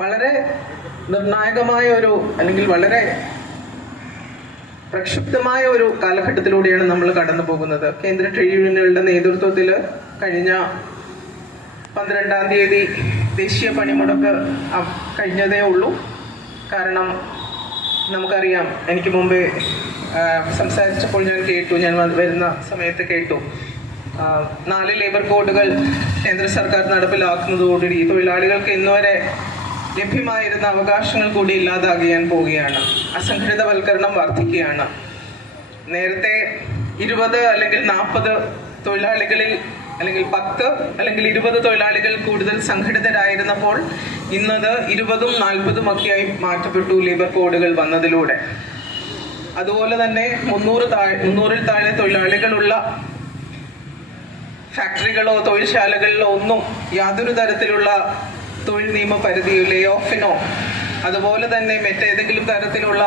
വളരെ നിർണായകമായ ഒരു അല്ലെങ്കിൽ വളരെ പ്രക്ഷുബ്ധമായ ഒരു കാലഘട്ടത്തിലൂടെയാണ് നമ്മൾ കടന്നു പോകുന്നത്. കേന്ദ്ര ട്രേഡ് യൂണിയനുകളുടെ നേതൃത്വത്തിൽ കഴിഞ്ഞ 12-ാം തീയതി ദേശീയ പണിമുടക്ക് കഴിഞ്ഞതേ ഉള്ളൂ. കാരണം നമുക്കറിയാം, എനിക്ക് മുമ്പേ സംസാരിച്ചപ്പോൾ ഞാൻ വരുന്ന സമയത്ത് കേട്ടു, 4 ലേബർ കോഡുകൾ കേന്ദ്ര സർക്കാർ നടപ്പിലാക്കുന്നതോടുകൂടി തൊഴിലാളികൾക്ക് ഇന്നുവരെ ലഭ്യമായിരുന്ന അവകാശങ്ങൾ കൂടി ഇല്ലാതാകാൻ പോവുകയാണ്. അസംഘടിതവൽക്കരണം വർദ്ധിക്കുകയാണ്. നേരത്തെ 20 അല്ലെങ്കിൽ 40 തൊഴിലാളികളിൽ അല്ലെങ്കിൽ 10 അല്ലെങ്കിൽ 20 തൊഴിലാളികൾ കൂടുതൽ സംഘടിതരായിരുന്നപ്പോൾ ഇന്നത് 20-ഉം 40-ഉം ഒക്കെയായി മാറ്റപ്പെട്ടു ലേബർ കോഡുകൾ വന്നതിലൂടെ. അതുപോലെ തന്നെ 300-ൽ താഴെ തൊഴിലാളികളുള്ള ഫാക്ടറികളോ തൊഴിൽശാലകളിലോ ഒന്നും യാതൊരു തരത്തിലുള്ള തൊഴിൽ നിയമ പരിധിയോ ലേ ഓഫിനോ അതുപോലെ തന്നെ മറ്റേതെങ്കിലും തരത്തിലുള്ള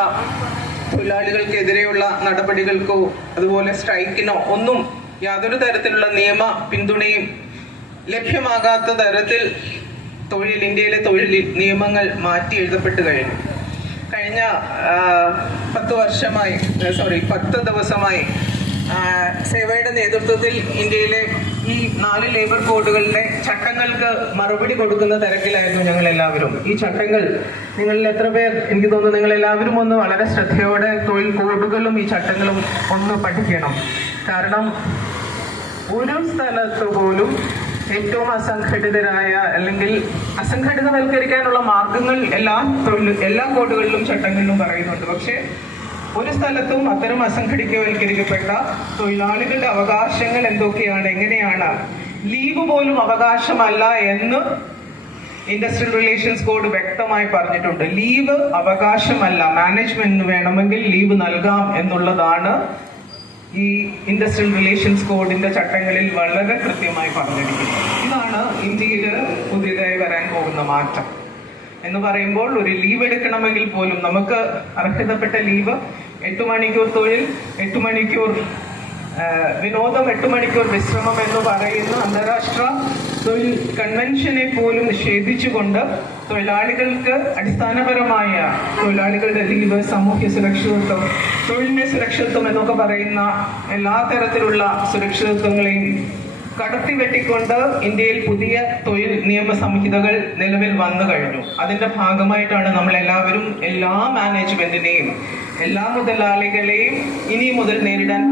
തൊഴിലാളികൾക്കെതിരെയുള്ള നടപടികൾക്കോ അതുപോലെ സ്ട്രൈക്കിനോ ഒന്നും യാതൊരു തരത്തിലുള്ള നിയമ പിന്തുണയും ലഭ്യമാകാത്ത തരത്തിൽ ഇന്ത്യയിലെ തൊഴിൽ നിയമങ്ങൾ മാറ്റി എഴുതപ്പെട്ട് കഴിഞ്ഞു. കഴിഞ്ഞ 10 ദിവസമായി സേവയുടെ നേതൃത്വത്തിൽ ഇന്ത്യയിലെ ഈ 4 ലേബർ കോഡുകളുടെ ചട്ടങ്ങൾക്ക് മറുപടി കൊടുക്കുന്ന തിരക്കിലായിരുന്നു ഞങ്ങൾ എല്ലാവരും. ഈ ചട്ടങ്ങൾ നിങ്ങളിൽ എത്ര പേർ, എനിക്ക് തോന്നുന്നു നിങ്ങൾ എല്ലാവരും ഒന്ന് വളരെ ശ്രദ്ധയോടെ തൊഴിൽ കോഡുകളും ഈ ചട്ടങ്ങളും ഒന്ന് പഠിക്കണം. കാരണം ഒരു സ്ഥലത്ത് പോലും ഏറ്റവും അസംഘടിതരായ അല്ലെങ്കിൽ അസംഘടിതവൽക്കരിക്കാനുള്ള മാർഗങ്ങൾ എല്ലാ കോഡുകളിലും ചട്ടങ്ങളിലും പറയുന്നുണ്ട്. പക്ഷെ ഒരു സ്ഥലത്തും അത്തരം അസംഘടിതവൽക്കരിക്കപ്പെട്ട തൊഴിലാളികളുടെ അവകാശങ്ങൾ എന്തൊക്കെയാണ്, എങ്ങനെയാണ്, ലീവ് പോലും അവകാശമല്ല എന്ന് ഇൻഡസ്ട്രിയൽ റിലേഷൻസ് കോഡ് വ്യക്തമായി പറഞ്ഞിട്ടുണ്ട്. ലീവ് അവകാശമല്ല, മാനേജ്മെന്റിന് വേണമെങ്കിൽ ലീവ് നൽകാം എന്നുള്ളതാണ് ഈ ഇൻഡസ്ട്രിയൽ റിലേഷൻസ് കോഡിന്റെ ചട്ടങ്ങളിൽ വളരെ കൃത്യമായി പറഞ്ഞിരിക്കുന്നത്. ഇതാണ് ഇന്ത്യയിൽ പുതിയതായി വരാൻ പോകുന്ന മാറ്റം എന്ന് പറയുമ്പോൾ, ഒരു ലീവ് എടുക്കണമെങ്കിൽ പോലും നമുക്ക് അർഹതപ്പെട്ട ലീവ് 8 മണിക്കൂർ തൊഴിൽ, 8 മണിക്കൂർ വിനോദം, 8 മണിക്കൂർ വിശ്രമം എന്ന് പറയുന്ന അന്താരാഷ്ട്ര തൊഴിൽ കൺവെൻഷനെ പോലും നിഷേധിച്ചുകൊണ്ട് തൊഴിലാളികൾക്ക് അടിസ്ഥാനപരമായ തൊഴിലാളികളുടെ ലീവ്, സാമൂഹ്യ സുരക്ഷിതത്വം, തൊഴിലിന്റെ സുരക്ഷിതത്വം എന്നൊക്കെ പറയുന്ന എല്ലാ തരത്തിലുള്ള സുരക്ഷിതത്വങ്ങളെയും കടത്തിവെട്ടിക്കൊണ്ട് ഇന്ത്യയിൽ പുതിയ തൊഴിൽ നിയമ സംഹിതകൾ നിലവിൽ വന്നു കഴിഞ്ഞു. അതിന്റെ ഭാഗമായിട്ടാണ് നമ്മൾ എല്ലാവരും എല്ലാ മാനേജ്മെന്റിനെയും എല്ലാ മുതലാളികളെയും ഇനി മുതൽ നേരിടാൻ